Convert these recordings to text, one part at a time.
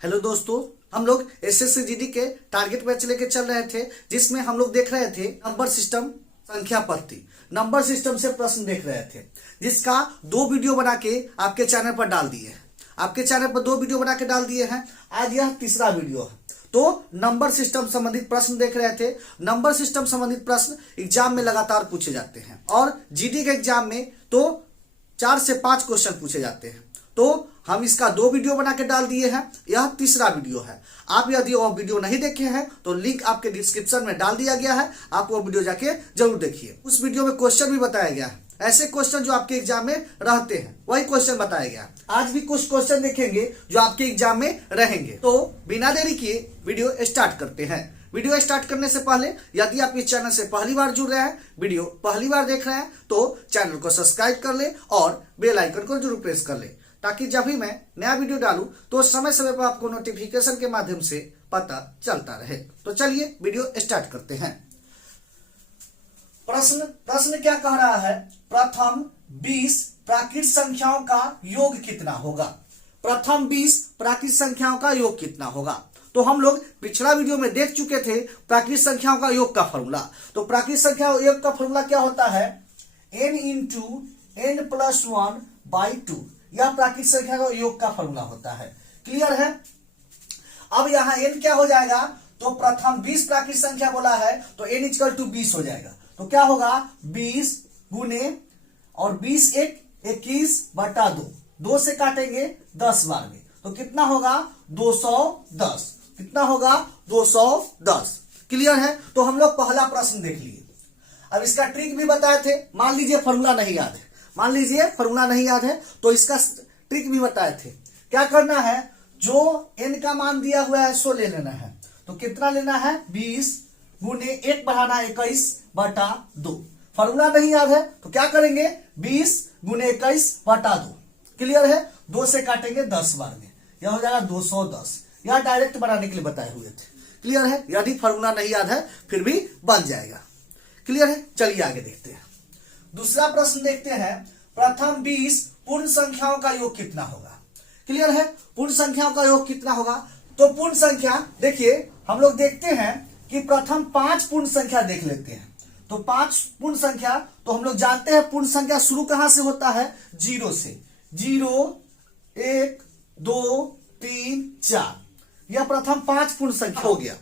Hello दोस्तों, हम लोग एसएससी जीडी के टारगेट बैच लेके चल रहे थे, जिसमें हम लोग देख रहे थे नंबर सिस्टम, संख्या पद्धति, नंबर सिस्टम से प्रश्न देख रहे थे, जिसका 2 वीडियो बना के आपके चैनल पर डाल दिए हैं। आपके चैनल पर 2 वीडियो बना के डाल दिए हैं। आज यह तीसरा वीडियो है। तो नंबर सिस्टम संबंधित प्रश्न देख रहे थे। नंबर सिस्टम संबंधित प्रश्न एग्जाम में लगातार पूछे जाते हैं और जीडी के एग्जाम में तो 4 से 5 क्वेश्चन पूछे जाते हैं। तो हम इसका 2 वीडियो बना के डाल दिए हैं। यह तीसरा वीडियो है। आप यदि वो वीडियो नहीं देखे हैं तो लिंक आपके डिस्क्रिप्शन में डाल दिया गया है, आप वो वीडियो जाके जरूर देखिए। उस वीडियो में क्वेश्चन भी बताया गया है, ऐसे क्वेश्चन जो आपके एग्जाम में रहते हैं वही क्वेश्चन बताया गया। आज भी कुछ क्वेश्चन देखेंगे जो आपके एग्जाम में रहेंगे। तो बिना देरी किए वीडियो स्टार्ट करते हैं। वीडियो स्टार्ट करने से पहले यदि आप इस चैनल से पहली बार जुड़ रहे हैं, वीडियो पहली बार देख रहे हैं, तो चैनल को सब्सक्राइब कर ले और बेल आइकन को जरूर प्रेस कर ले, ताकि जब भी मैं नया वीडियो डालूं तो समय समय पर आपको नोटिफिकेशन के माध्यम से पता चलता रहे। तो चलिए वीडियो स्टार्ट करते हैं। प्रश्न क्या कह रहा है? प्रथम 20 प्राकृत संख्याओं का योग कितना होगा? प्रथम 20 प्राकृत संख्याओं का योग कितना होगा? तो हम लोग पिछला वीडियो में देख चुके थे प्राकृत संख्याओं का योग का फॉर्मूला। तो प्राकृत संख्या योग का फॉर्मूला क्या होता है? n into n plus 1/2। यह प्राकृत संख्या का योग का फॉर्मूला होता है। क्लियर है? अब यहाँ n क्या हो जाएगा? तो प्रथम 20 प्राकृत संख्या बोला है तो n इक्वल टू 20 हो जाएगा। तो क्या होगा? 20 गुने और 20 एक 21/2। 2 से काटेंगे 10 बार में, तो कितना होगा? 210। कितना होगा? 210। क्लियर है? तो हम लोग पहला प्रश्न देख लिए। अब इसका ट्रिक भी बताए थे। मान लीजिए फॉर्मूला नहीं याद है, तो इसका ट्रिक भी बताए थे। क्या करना है? जो n का मान दिया हुआ है सो ले लेना है। तो कितना लेना है? 20 गुने 1 बढ़ाना 21/2। फॉर्मूला नहीं याद है तो क्या करेंगे? 20 गुने 21/2। क्लियर है? 2 से काटेंगे 10 बार में, यह हो जाएगा 210। यह डायरेक्ट बनाने के लिए बताए हुए थे। क्लियर है? यदि फॉर्मूला नहीं याद है फिर भी बन जाएगा। क्लियर है? चलिए आगे देखते हैं। दूसरा प्रश्न देखते हैं। प्रथम 20 पूर्ण संख्याओं का योग कितना होगा? क्लियर है? पूर्ण संख्याओं का योग कितना होगा? तो पूर्ण संख्या देखिए, हम लोग देखते हैं कि प्रथम 5 पूर्ण संख्या देख लेते हैं। तो 5 पूर्ण संख्या, तो हम लोग जानते हैं पूर्ण संख्या शुरू कहां से होता है? 0 से। 0 1 2 3 4। यह प्रथम 5 पूर्ण संख्या हो गया।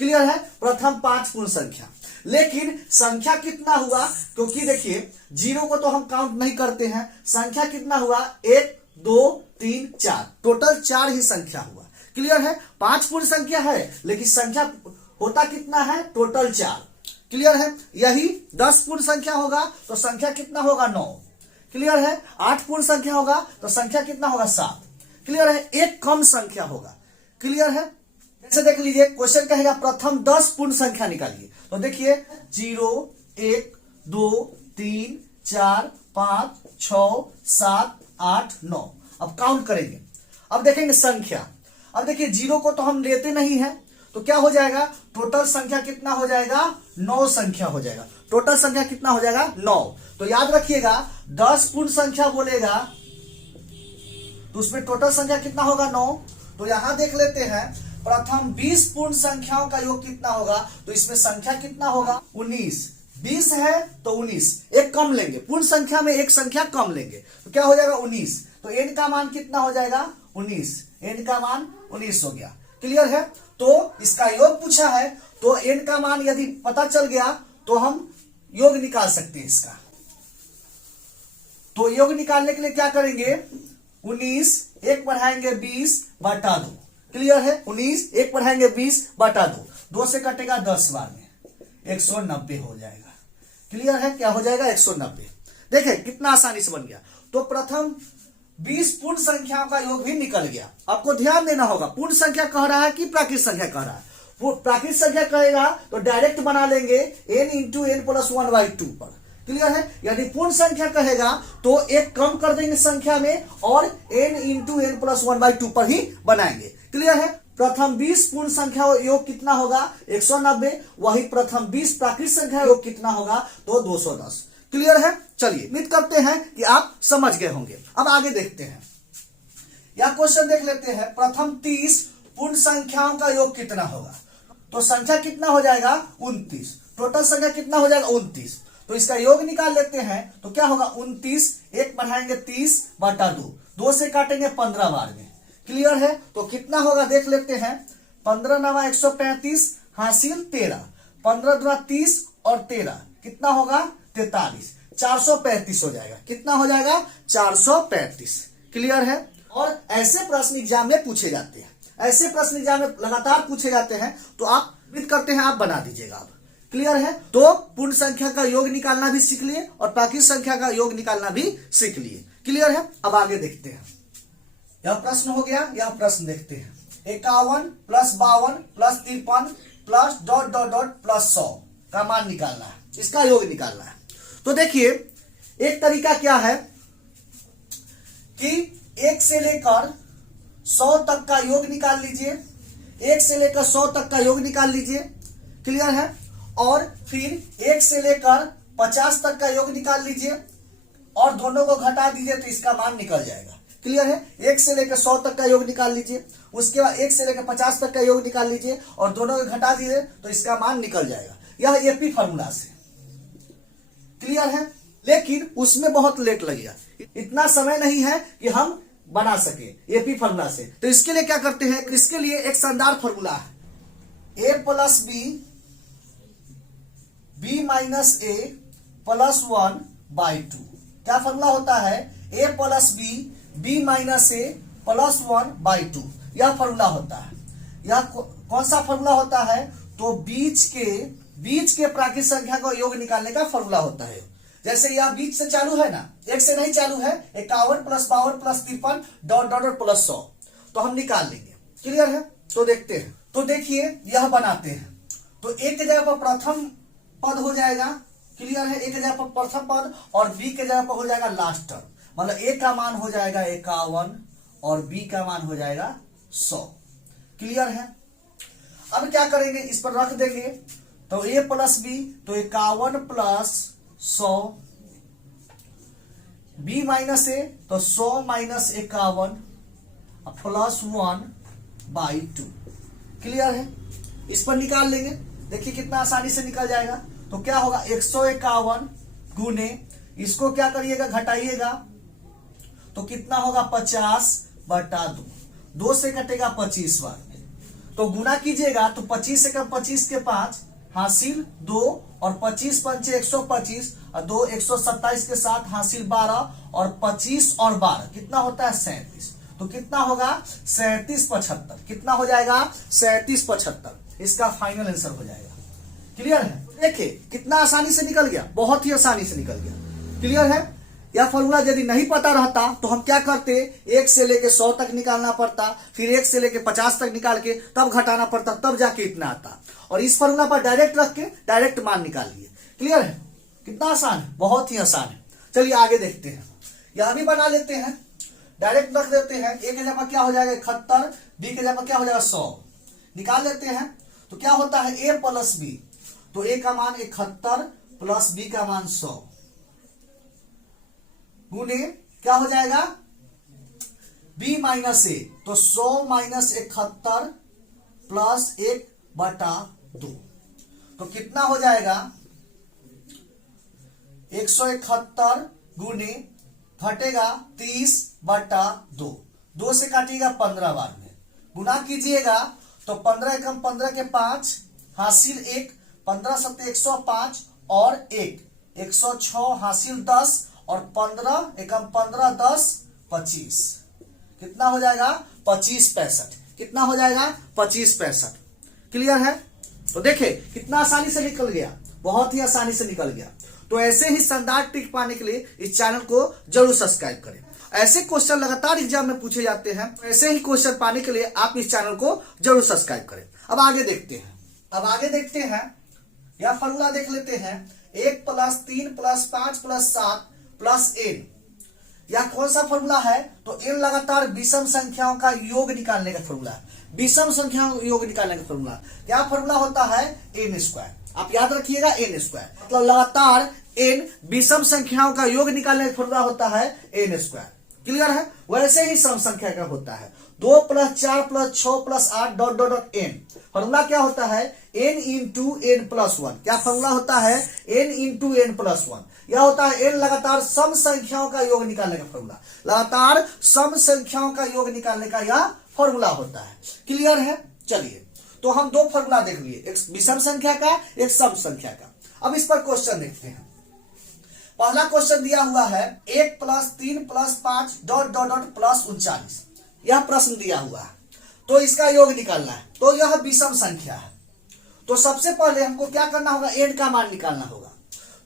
क्लियर है? प्रथम 5 पूर्ण संख्या। लेकिन संख्या कितना हुआ? क्योंकि देखिए 0 को तो हम काउंट नहीं करते हैं। संख्या कितना हुआ? 1 2 3 4। टोटल 4 ही संख्या हुआ। क्लियर है? 5 पूर्ण संख्या है लेकिन संख्या होता कितना है? टोटल 4। क्लियर है? यही 10 पूर्ण संख्या होगा तो संख्या कितना होगा? 9। क्लियर है? 8 पूर्ण संख्या होगा तो संख्या कितना होगा? 7। क्लियर है? एक कम संख्या होगा। क्लियर है? जैसे देख लीजिए, क्वेश्चन कहेगा प्रथम 10 पूर्ण संख्या निकालिए। तो देखिए 0 1 2 3 4 5 6 7 8 9। अब काउंट करेंगे। अब देखेंगे संख्या। अब देखिए 0 को तो हम लेते नहीं है, तो क्या हो जाएगा? टोटल संख्या कितना हो जाएगा? 9 संख्या हो जाएगा। टोटल संख्या कितना हो जाएगा? 9। तो याद रखिएगा 10 पूर्ण संख्या बोलेगा तो उसमें टोटल संख्या कितना होगा? 9। तो यहां देख लेते हैं प्रथम 20 पूर्ण संख्याओं का योग कितना होगा? तो इसमें संख्या कितना होगा? 19। 20 है तो 19, एक कम लेंगे। पूर्ण संख्या में एक संख्या कम लेंगे तो क्या हो जाएगा? 19। तो n का मान कितना हो जाएगा? 19। n का मान 19 हो गया। क्लियर है? तो इसका योग पूछा है, तो n का मान यदि पता चल गया तो हम योग निकाल सकते हैं इसका। तो योग निकालने के लिए क्या करेंगे? 19 1 बढ़ाएंगे 20/2। क्लियर है? 19 1 बढ़ाएंगे 20/2। 2 से कटेगा 10 बार में, 190 हो जाएगा। क्लियर है? क्या हो जाएगा? 190। देखें कितना आसानी से बन गया। तो प्रथम 20 पूर्ण संख्याओं का योग भी निकल गया। आपको ध्यान देना होगा, पूर्ण संख्या कह रहा है कि प्राकृत संख्या कह रहा है? वो प्राकृत संख्या कहेगा तो डायरेक्ट बना लेंगे n इंटू n प्लस 1/2 पर। क्लियर है? यदि पूर्ण संख्या कहेगा तो एक कम कर देंगे संख्या में और n इंटू n प्लस 1/2 पर ही बनाएंगे। क्लियर है? प्रथम 20 पूर्ण संख्या योग कितना होगा? 190। वही प्रथम 20 प्राकृत संख्या योग कितना होगा? तो 210। क्लियर है? चलिए उम्मीद करते हैं कि आप समझ गए होंगे। अब आगे देखते हैं। यह क्वेश्चन देख लेते हैं। प्रथम 30 पूर्ण संख्याओं का योग कितना होगा। तो संख्या कितना हो जाएगा 29, टोटल संख्या कितना हो जाएगा 29। तो इसका योग निकाल लेते हैं तो क्या होगा 29, एक बढ़ाएंगे 30/2, 2 से काटेंगे 15 बार में। क्लियर है। तो कितना होगा देख लेते हैं, 15 9 135 हासिल 13, 15 दूना 30 और 13 कितना होगा 43, 435 हो जाएगा। कितना हो जाएगा 435। क्लियर है। और ऐसे प्रश्न एग्जाम में पूछे जाते हैं, ऐसे प्रश्न एग्जाम में लगातार पूछे जाते हैं, तो आप उम्मीद करते हैं आप बना दीजिएगा। आप क्लियर है। तो पूर्ण संख्या का योग निकालना भी सीख लिए और प्राकृत संख्या का योग निकालना भी सीख लिए। क्लियर है। अब आगे देखते हैं, यह प्रश्न हो गया। यह प्रश्न देखते हैं, 51 + 52 + 53 प्लस ... प्लस 100 का मान निकालना है, इसका योग निकालना है। तो देखिए एक तरीका क्या है कि 1 से लेकर 100 तक का योग निकाल लीजिए, 1 से लेकर 100 तक का योग निकाल लीजिए। क्लियर है। और फिर 1 से लेकर 50 तक का योग निकाल लीजिए और दोनों को घटा दीजिए तो इसका मान निकल जाएगा। क्लियर है। 1 से लेकर 100 तक का योग निकाल लीजिए, उसके बाद 1 से लेकर 50 तक का योग निकाल लीजिए और दोनों को घटा दीजिए तो इसका मान निकल जाएगा। यह एपी फॉर्मूला से। क्लियर है। लेकिन उसमें बहुत लेट लगेगा, इतना समय नहीं है कि हम बना सके एपी फॉर्मूला से। तो इसके लिए क्या करते हैं, इसके लिए एक शानदार फॉर्मूला है, a + b - a + 1/2। क्या फॉर्मूला होता है, a + b - a + 1/2। यह फॉर्मूला होता है। यह कौन सा फॉर्मूला होता है, तो बीच के प्राकृत संख्या का योग निकालने का फॉर्मूला होता है। जैसे यह बीच से चालू है ना, 1 से नहीं चालू है, 51 + 52 + 53 ... प्लस 100, तो हम निकाल लेंगे। क्लियर है। तो देखते हैं। तो देखिए यह बनाते हैं, तो एक के जगह पर प्रथम पद हो जाएगा। क्लियर है। एक के जगह पर प्रथम पद और बी के जगह पर हो जाएगा लास्ट टर्म, मतलब ए का मान हो जाएगा 51 और बी का मान हो जाएगा 100। क्लियर है। अब क्या करेंगे, इस पर रख देंगे, तो a + b, तो 51 + 100, b - a, तो 100 - 51 + 1/2। क्लियर है। इस पर निकाल लेंगे, देखिए कितना आसानी से निकल जाएगा। तो क्या होगा 151 गुने, इसको क्या करिएगा घटाइएगा, तो कितना होगा 50/2, 2 से कटेगा 25 बार में, तो गुना कीजिएगा तो 25 से कम 25 के 5 हासिल 2 और 25 पंचे 125 और 2 127 के साथ हासिल 12 और 25 और 12 कितना होता है 37। तो कितना होगा 37 75। कितना हो जाएगा 37 75। इसका फाइनल आंसर हो जाएगा। क्लियर है। देखिए कितना आसानी से निकल गया, बहुत ही आसानी से निकल गया। क्लियर है। यह फॉर्मूला यदि नहीं पता रहता तो हम क्या करते, 1 से लेके 100 तक निकालना पड़ता, फिर 1 से लेके 50 तक निकाल के तब घटाना पड़ता, तब जाके इतना आता। और इस फॉर्मूला पर डायरेक्ट रख के डायरेक्ट मान निकाल लिए। क्लियर है। कितना आसान है, बहुत ही आसान है। चलिए आगे देखते हैं, यह भी बना लेते हैं, डायरेक्ट रख देते हैं। ए के जगह क्या हो जाएगा 71, बी के जगह क्या हो जाएगा 100, निकाल लेते हैं। तो क्या होता है a + b, तो a का मान 71 प्लस b का मान 100 गुने क्या हो जाएगा b - a, तो 100 - 71 प्लस 1/2, तो कितना हो जाएगा 171 गुने घटेगा 30/2, 2 से काटिएगा 15 बार में, गुना कीजिएगा तो 15 एकम 15 के 5 हासिल 1, 15 × 7 = 105 और 1 106 हासिल 10 और 15 एकम 15 10 25, कितना हो जाएगा 25 65। कितना हो जाएगा 25 65। क्लियर है। तो देखिए कितना आसानी से निकल गया, बहुत ही आसानी से निकल गया। तो ऐसे ही शानदार ट्रिक पाने के लिए इस चैनल को जरूर सब्सक्राइब करें। ऐसे क्वेश्चन लगातार एग्जाम में पूछे जाते हैं, ऐसे ही क्वेश्चन पाने के लिए आप इस चैनल को जरूर सब्सक्राइब करें। अब आगे देखते हैं, यह फॉर्मूला देख लेते हैं, 1 + 3 + 5 + 7 + n। यह कौन सा फॉर्मूला है, तो n लगातार विषम संख्याओं का योग निकालने का फॉर्मूला है। विषम संख्याओं का योग निकालने का फॉर्मूला क्या फॉर्मूला होता है n²। आप याद रखिएगा n², मतलब लगातार n विषम संख्याओं का योग निकालने का फॉर्मूला होता है n²। क्लियर है। वैसे ही सम संख्या का होता है, 2 + 4 + 6 + 8 ... n। फॉर्मूला क्या होता है? n into n plus 1। क्या फॉर्मूला होता है? n into n plus 1। यह होता है n लगातार सम संख्याओं का योग निकालने का फॉर्मूला। लगातार सम संख्याओं का योग निकालने का यह फॉर्मूला होता है। क्लियर है? चलिए, तो हम दो फॉर्मूला देख लिए, एक विषम संख्या का, एक सम संख्या का। अब इस पर क्वेश्चन देखते हैं। पहला क्वेश्चन दिया हुआ है 1 + 3 + 5 ... प्लस 39। यह प्रश्न दिया हुआ है, तो इसका योग निकालना है। तो यह विषम संख्या है, तो सबसे पहले हमको क्या करना होगा? n का मान निकालना होगा।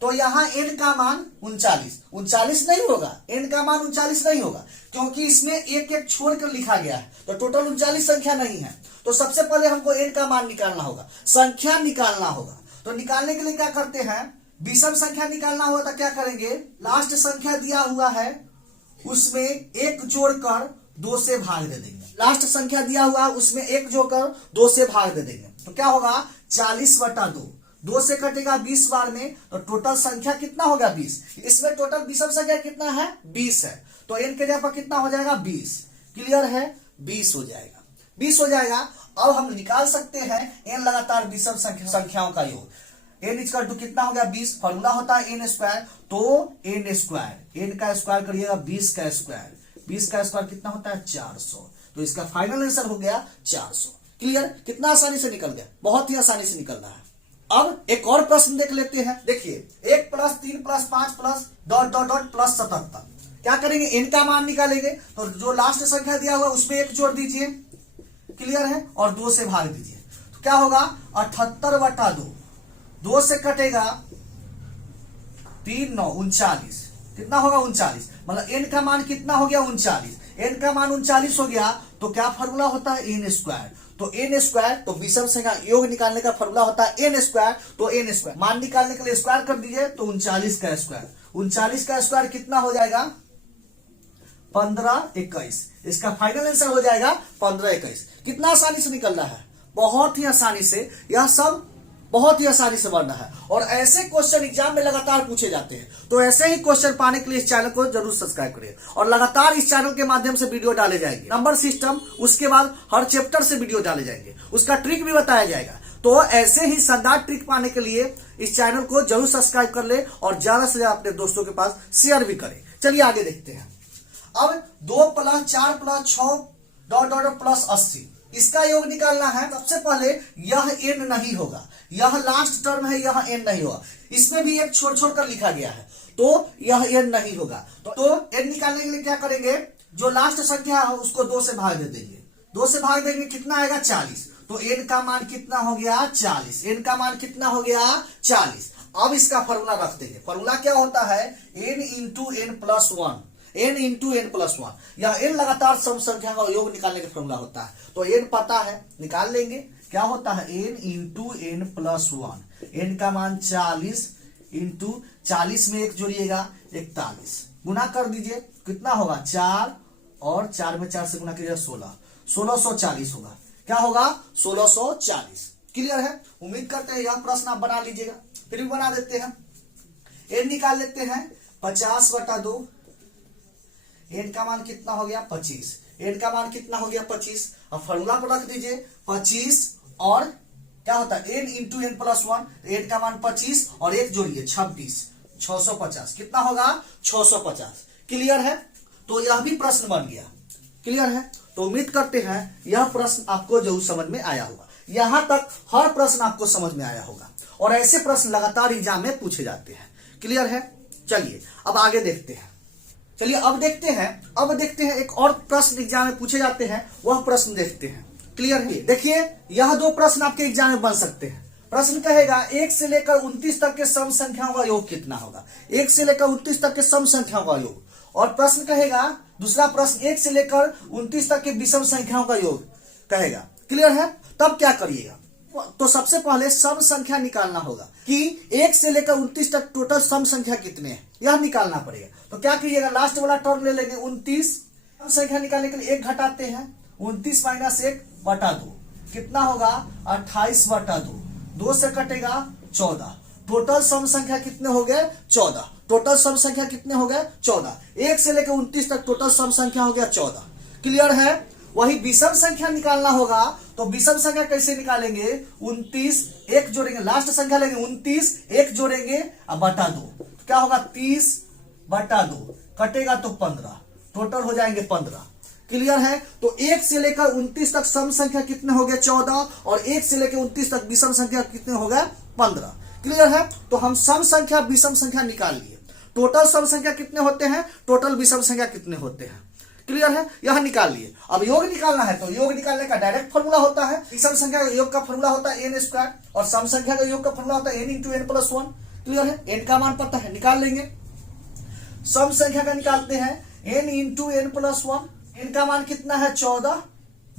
तो यहाँ n का मान 39 नहीं होगा, n का मान 39 नहीं होगा, क्योंकि इसमें एक एक छोड़कर लिखा गया है, तो टोटल 39 संख्या नहीं है। तो सबसे पहले हमको n का मान निकालना होगा, संख्या निकालना होगा। तो निकालने के लिए क्या करते हैं? विषम संख्या निकालना होगा तो क्या करेंगे? लास्ट संख्या दिया हुआ है उसमें एक जोड़कर 2 से भाग दे देंगे। लास्ट संख्या दिया हुआ है उसमें एक जोड़कर 2 से भाग दे देंगे, तो क्या होगा? 40/2। 2 से कटेगा 20 बार में, तो टोटल संख्या कितना होगा? 20। इसमें टोटल विषम संख्या कितना है? 20 है, तो n के जगह पर कितना हो जाएगा? 20। क्लियर है? 20 हो जाएगा, 20 हो जाएगा। अब हम निकाल सकते हैं n लगातार विषम संख्याओं का योग। n इक्वल टू कितना हो गया? 20। फॉर्मूला होता है n स्क्वायर, तो n का स्क्वायर करिएगा 20 का स्क्वायर। 20 का स्क्वायर कितना होता है? 400। तो इसका फाइनल आंसर हो गया 400। क्लियर? कितना आसानी से निकल गया, बहुत ही आसानी से निकल रहा है। अब एक और प्रश्न देख लेते हैं। देखिए 1 + 3 + 5 + ... प्लस 77। क्या करेंगे? n का मान निकालेंगे, तो जो लास्ट संख्या दिया हुआ उसमें एक जोड़ दीजिए। क्लियर है? और 2 से भाग दीजिए, तो क्या होगा? 78/2। 2 से कटेगा 3 9 39। कितना होगा? 39। मतलब n का मान कितना हो गया? 39। n का मान 39 हो गया, तो क्या फॉर्मूला होता है? n square. तो n स्क्वायर, तो विषम संख्या योग निकालने का फॉर्मूला होता है n स्क्वायर। तो n स्क्वायर मान निकालने के लिए स्क्वायर कर दीजिए, तो 39 का स्क्वायर। 39 का स्क्वायर कितना हो जाएगा? 1521। इसका फाइनल आंसर हो जाएगा 1521। कितना आसानी से निकल रहा है, बहुत ही आसानी से। यह सब बहुत ही आसानी से बन रहा है, और ऐसे क्वेश्चन एग्जाम में लगातार पूछे जाते हैं। तो ऐसे ही क्वेश्चन पाने के लिए इस चैनल को जरूर सब्सक्राइब करिए, और लगातार इस चैनल के माध्यम से वीडियो डाले जाएंगे। नंबर सिस्टम, उसके बाद हर चैप्टर से वीडियो डाले जाएंगे, उसका ट्रिक भी बताया जाएगा। तो ऐसे ही शानदार ट्रिक पाने के लिए इस चैनल को जरूर सब्सक्राइब कर ले, और ज्यादा से ज्यादा अपने दोस्तों के पास शेयर भी करें। चलिए आगे देखते हैं। अब 2 + 4 + 6 ... प्लस 80। इसका योग निकालना है। सबसे पहले यह n नहीं होगा, यह लास्ट टर्म है, यह n नहीं होगा। इसमें भी एक छोड़ कर लिखा गया है, तो यह n नहीं होगा। तो n निकालने के लिए क्या करेंगे? जो लास्ट संख्या है उसको 2 से भाग दे देंगे। 2 से भाग देंगे, कितना आएगा? 40। तो n का मान कितना हो गया? 40। n का मान कितना हो गया? 40। अब इसका फॉर्मूला रख देंगे। फॉर्मूला क्या होता है? n into n plus 1। n into n plus 1। यह n लगातार सम संख्या का योग निकालने का फॉर्मूला होता है। तो n पता है, निकाल लेंगे। क्या होता है? n into n plus 1। n का मान 40 इंटू 40 में एक जोड़िएगा 41, गुना कर दीजिए। कितना होगा? 4 और 4 में 4 से गुना कीजिए 16। 1640 होगा। क्या होगा? 1640। क्लियर है? उम्मीद करते हैं यह प्रश्न आप बना लीजिएगा। फिर भी बना देते हैं। n निकाल लेते हैं। 50/2। n का मान कितना हो गया? 25। n का मान कितना हो गया? 25। अब फॉर्मूला पर रख दीजिए 25, और क्या होता है? n into n plus 1। n का मान 25 और एक जोड़िए 26। 650। कितना होगा? 650। क्लियर है? तो यह भी प्रश्न बन गया। क्लियर है? तो उम्मीद करते हैं यह प्रश्न आपको जरूर समझ में आया होगा। यहां तक हर प्रश्न आपको समझ में आया होगा, और ऐसे प्रश्न लगातार एग्जाम में पूछे जाते हैं। क्लियर है? चलिए अब आगे देखते हैं। चलिए अब देखते हैं एक और प्रश्न एग्जाम में पूछे जाते हैं, वह प्रश्न देखते हैं। क्लियर है? देखिए यह 2 प्रश्न आपके एग्जाम में बन सकते हैं। प्रश्न कहेगा 1 से लेकर 29 तक के सम संख्याओं का योग कितना होगा? 1 से लेकर 29 तक के सम संख्याओं का योग। और प्रश्न कहेगा, दूसरा प्रश्न 1 से लेकर 29 तक के विषम संख्याओं का योग कहेगा। क्लियर है? तब क्या करिएगा? तो सबसे पहले सम संख्या निकालना होगा कि 1 से लेकर 29 तक टोटल सम संख्या कितने हैं, यह निकालना पड़ेगा। तो क्या कीजिएगा? लास्ट वाला टर्म ले लेंगे 29। सम संख्या निकालने के लिए 1 घटाते हैं। 29 - 1/2 कितना होगा? 28/2। 2 से कटेगा 14। टोटल सम संख्या कितने हो गए? 14। टोटल सम संख्या कितने हो गए? 14। 1 से लेकर 29 तक टोटल सम संख्या हो गया 14। क्लियर है? वही विषम संख्या निकालना होगा तो विषम संख्या कैसे निकालेंगे? 29 एक जोड़ेंगे, लास्ट संख्या लेंगे 29 एक जोड़ेंगे अब बटा 2, क्या होगा? 30 बटा 2 कटेगा तो 15, टोटल हो जाएंगे 15। क्लियर है? तो 1 से लेकर 29 तक सम संख्या कितने हो गए? 14, और 1 से लेकर 29 तक विषम संख्या कितने हो गए? 15। क्लियर है? तो हम सम संख्या विषम संख्या निकाल लिए। टोटल सम संख्या कितने होते हैं, टोटल विषम संख्या कितने होते हैं? क्लियर है? यह निकाल लिए। अब योग निकालना है तो योग निकालने का डायरेक्ट फॉर्मूला होता है, विषम संख्या का योग का फॉर्मूला होता है n स्क्वायर, और सम संख्या का योग का फॉर्मूला होता है n into n plus 1। Clear है? n का मान पता है, निकाल लेंगे। सम संख्या का निकालते हैं n into n plus 1, n का मान कितना है? 14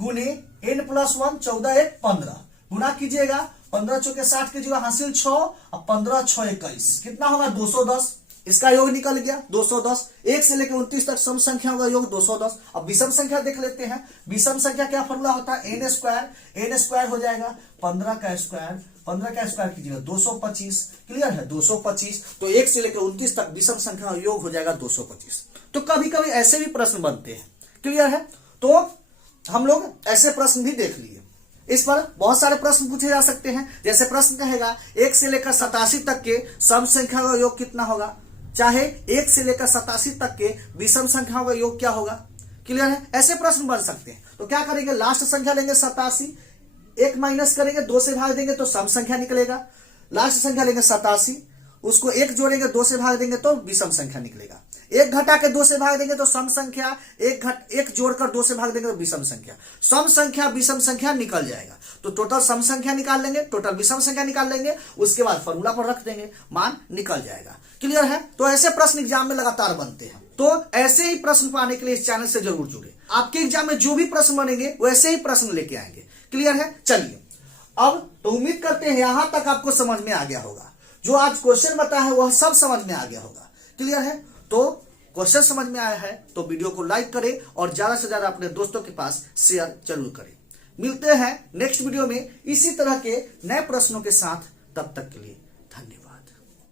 गुने n प्लस 1, 14 1 15, गुना कीजिएगा 15 चौके 60 के जगह हासिल 6, अब 15 6 21 कितना होगा? 210। इसका योग निकल गया 210। 1 से लेकर 29 तक सम संख्या का योग 210। अब विषम संख्या देख लेते हैं। विषम संख्या क्या फॉर्मूला होता है? n स्क्वायर हो जाएगा 15 का स्क्वायर कीजिएगा 225। क्लियर है? 225। तो 1 से लेकर 29 तक विषम संख्या का योग हो जाएगा 225। तो कभी कभी ऐसे भी प्रश्न बनते हैं। क्लियर है? तो हम लोग ऐसे प्रश्न भी देख लिए। इस पर बहुत सारे प्रश्न पूछे जा सकते हैं। जैसे प्रश्न कहेगा 1 से लेकर 87 तक के सम संख्या का योग कितना होगा, चाहे 1 से लेकर 87 तक के विषम संख्याओं का योग क्या होगा। क्लियर है? ऐसे प्रश्न बन सकते हैं। तो क्या करेंगे? लास्ट संख्या लेंगे 87, 1 माइनस करेंगे, 2 से भाग देंगे तो सम संख्या निकलेगा। लास्ट संख्या लेंगे 87, उसको 1 जोड़ेंगे, 2 से भाग देंगे तो विषम संख्या निकलेगा। 1 घटा के 2 से भाग देंगे तो सम संख्या, 1 जोड़कर 2 से भाग देंगे तो विषम संख्या। सम संख्या विषम संख्या निकल जाएगा। तो टोटल सम संख्या निकाल लेंगे, टोटल विषम संख्या निकाल लेंगे, उसके बाद फॉर्मूला पर रख देंगे, मान निकल जाएगा। क्लियर है? तो ऐसे प्रश्न एग्जाम में लगातार बनते हैं। तो ऐसे ही प्रश्न पाने के लिए इस चैनल से जरूर जुड़े। आपके एग्जाम में जो भी प्रश्न बनेंगे वैसे ही प्रश्न लेके आएंगे। क्लियर है? चलिए, अब तो उम्मीद करते हैं यहां तक आपको समझ में आ गया होगा। जो आज क्वेश्चन बताया है वह सब समझ में आ गया होगा। क्लियर है? तो क्वेश्चन समझ में आया है तो वीडियो को लाइक करें और ज्यादा से ज्यादा अपने दोस्तों के पास शेयर जरूर करें। मिलते हैं नेक्स्ट वीडियो में इसी तरह के नए प्रश्नों के साथ। तब तक के लिए